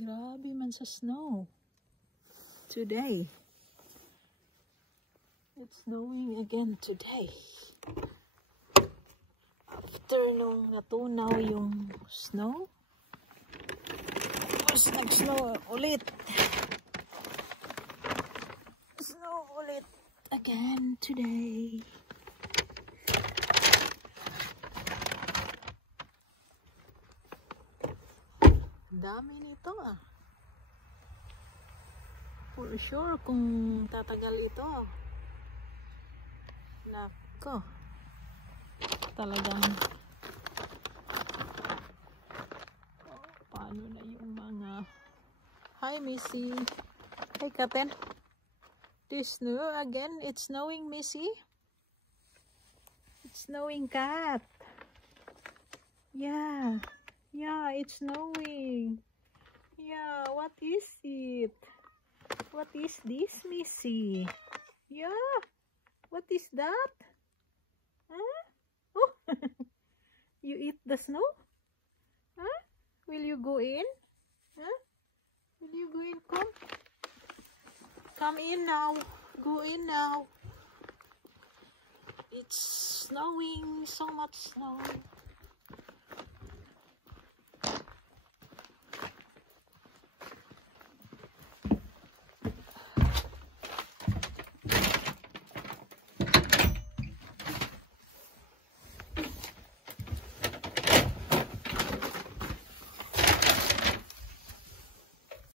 Grabe man sa snow. Today. It's snowing again today. After nung natunaw yung snow, tapos nag-snow ulit. Snow ulit again today. Dami nito ah. For sure kung tatagal ito. Nako. Talagang paano na yung mga Hi Missy. Hey Katen. This snow again. It's snowing Missy. It's snowing cat. Yeah. Yeah, it's snowing. Yeah, what is it? What is this, Missy? Yeah, what is that? Huh? Oh, you eat the snow? Huh? Will you go in? Huh? Will you go in? Come in now. Go in now. It's snowing, so much snow.